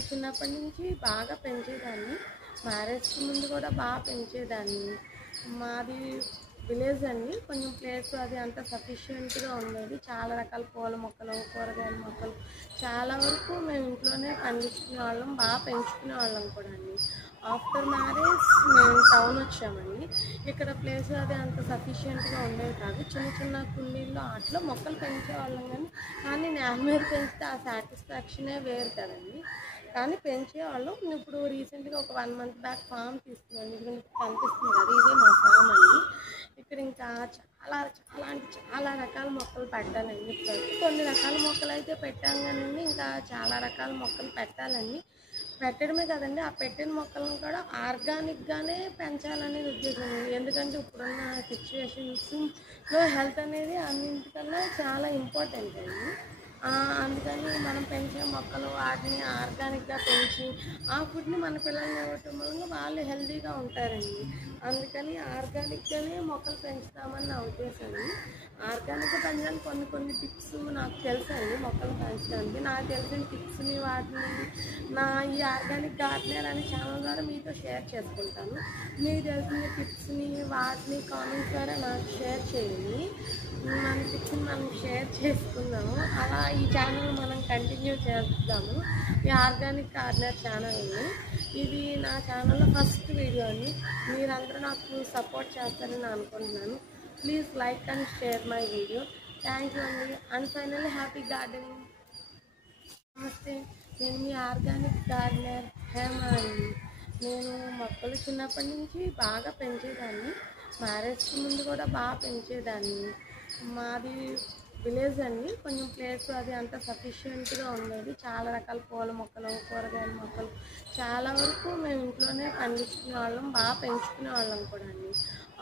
మొక్కలు చిన్నప్పటి నుంచి బాగా పెంచేదాన్ని. మ్యారేజ్కి ముందు కూడా బాగా పెంచేదాన్ని. మాది విలేజ్ అండి. కొంచెం ప్లేస్ అది అంత సఫిషియెంట్గా ఉండేది. చాలా రకాల పూల మొక్కలు, కూరగాయల మొక్కలు చాలా వరకు మేము ఇంట్లోనే పండించుకునే వాళ్ళం, బాగా పెంచుకునే వాళ్ళం కూడా అండి. ఆఫ్టర్ మ్యారేజ్ మేము టౌన్ వచ్చామండి. ఇక్కడ ప్లేస్ అది అంత సఫిషియెంట్గా ఉండేది కాదు. చిన్న చిన్న కుండీల్లో వాటిలో మొక్కలు పెంచేవాళ్ళం, కానీ నేల మీద పెంచితే ఆ సాటిస్ఫాక్షనే వేరు కదండి. కానీ పెంచేవాళ్ళం. ఇప్పుడు రీసెంట్గా ఒక 1 మంత్ బ్యాక్ ఫామ్ తీసుకున్నాను. ఇది మీకు కనిపిస్తుంది కదా, ఇదే మా ఫామ్ అండి. ఇక్కడ ఇంకా చాలా చాలా అంటే చాలా రకాల మొక్కలు పెట్టాలండి. కొన్ని రకాల మొక్కలు అయితే పెట్టాం కానీ ఇంకా చాలా రకాల మొక్కలు పెట్టాలండి. పెట్టడమే కదండి, ఆ పెట్టిన మొక్కలను కూడా ఆర్గానిక్గానే పెంచాలనేది ఉద్దేశం. ఎందుకంటే ఇప్పుడున్న సిచ్యువేషన్స్లో హెల్త్ అనేది అన్నింటికన్నా చాలా ఇంపార్టెంట్ అండి. అందుకని మనం పెంచే మొక్కలు వాటిని ఆర్గానిక్గా పెంచి ఆ ఫుడ్ని మన పిల్లల్ని ఇవ్వటం వల్ల వాళ్ళు హెల్తీగా ఉంటారండి. అందుకని ఆర్గానిక్గానే మొక్కలు పెంచుతామని నా ఉద్దేశం. ఆర్గానిక్గా పెంచడానికి కొన్ని టిప్స్ నాకు తెలుసండి. మొక్కలు పెంచడానికి నాకు తెలిసిన టిప్స్ని వాటిని ఈ ఆర్గానిక్ గార్డెనర్ అనే ఛానల్ ద్వారా మీతో షేర్ చేసుకుంటాను. మీకు తెలిసిన టిప్స్ని వాటిని కామెంట్స్ ద్వారా నాకు షేర్ చేయండి. మన టిప్స్ని మనం షేర్ చేసుకుందాము. అలా ఈ ఛానల్ మనం కంటిన్యూ చేద్దాము. ఈ ఆర్గానిక్ గార్డెనర్ ఛానల్ని, ఇది నా ఛానల్లో ఫస్ట్ వీడియో అండి. మీరందరూ నాకు సపోర్ట్ చేస్తారని అనుకుంటున్నాను. Please like and share my video. Thank you అండి. And finally happy gardening. నమస్తే, నేను మీ ఆర్గానిక్ గార్డెనర్ హేమ అండి. నేను మొక్కలు చిన్నప్పటి నుంచి బాగా పెంచేదాన్ని. మ్యారేజ్కి ముందు కూడా బాగా పెంచేదాన్ని. మాది విలేజ్ అండి. కొంచెం ప్లేస్ అది అంత సఫిషియెంట్గా ఉండేది. చాలా రకాల పూల మొక్కలు, కూరగాయల మొక్కలు చాలా వరకు మేము ఇంట్లోనే పండించుకునే వాళ్ళం, బాగా పెంచుకునే వాళ్ళం కూడా అండి.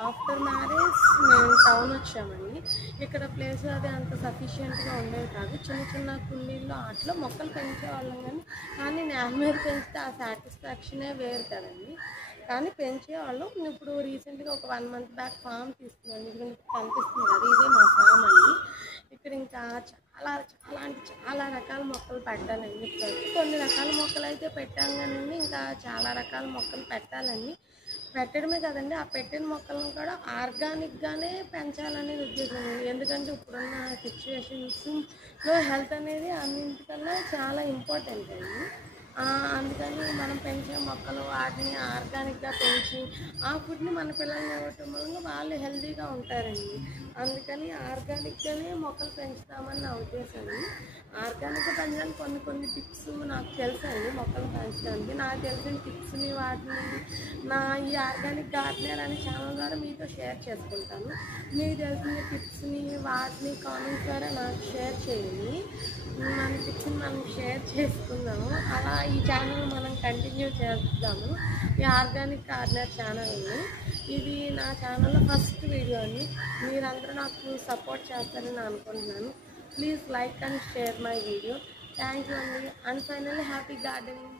ఆఫ్టర్ మ్యారేజ్ మేము టౌన్ వచ్చామండి. ఇక్కడ ప్లేస్ అది అంత సఫిషియెంట్గా ఉండేది కాదు. చిన్న చిన్న కుండీల్లో వాటిలో మొక్కలు పెంచేవాళ్ళం, కానీ నేల మీద పెంచితే ఆ సాటిస్ఫాక్షనే వేరు కదండి. కానీ పెంచేవాళ్ళం. ఇప్పుడు రీసెంట్గా ఒక 1 మంత్ బ్యాక్ ఫామ్ తీసుకున్నాను. ఇది మీకు కనిపిస్తుంది కదా, ఇదే మా ఫామ్ అండి. ఇక్కడ ఇంకా చాలా చాలా అంటే చాలా రకాల మొక్కలు పెట్టాలండి. కొన్ని రకాల మొక్కలు అయితే పెట్టాం కానీ ఇంకా చాలా రకాల మొక్కలు పెట్టాలండి. పెట్టడమే కదండి, ఆ పెట్టిన మొక్కలను కూడా ఆర్గానిక్గానే పెంచాలనేది ఉద్దేశం. ఎందుకంటే ఇప్పుడున్న సిచ్యువేషన్స్లో హెల్త్ అనేది అన్నింటికన్నా చాలా ఇంపార్టెంట్ అండి. అందుకని మనం పెంచే మొక్కలు వాటిని ఆర్గానిక్గా పెంచి ఆ ఫుడ్ని మన పిల్లల్ని ఇవ్వటం వల్ల వాళ్ళు హెల్తీగా ఉంటారండి. అందుకని ఆర్గానిక్గానే మొక్కలు పెంచుతామని నా ఉద్దేశం. ఆర్గానిక్గా పెంచడానికి కొన్ని టిప్స్ నాకు తెలుసండి. మొక్కలు పెంచడానికి నాకు తెలిసిన టిప్స్ని వాటిని ఈ ఆర్గానిక్ గార్డెనర్ అనే ఛానల్ ద్వారా మీతో షేర్ చేసుకుంటాను. మీకు తెలిసిన టిప్స్ని వాటిని కామెంట్స్ ద్వారా నాకు షేర్ చేయండి. మన టిప్స్ని మనం షేర్ చేసుకుందాము. అలా ఈ ఛానల్ మనం కంటిన్యూ చేద్దాము. ఈ ఆర్గానిక్ గార్డెనర్ ఛానల్ని, ఇది నా ఛానల్లో ఫస్ట్ వీడియో అండి. మీరందరూ నాకు సపోర్ట్ చేస్తారని అనుకుంటున్నాను. Please like and share my video. Thank you అండి. And finally happy gardening.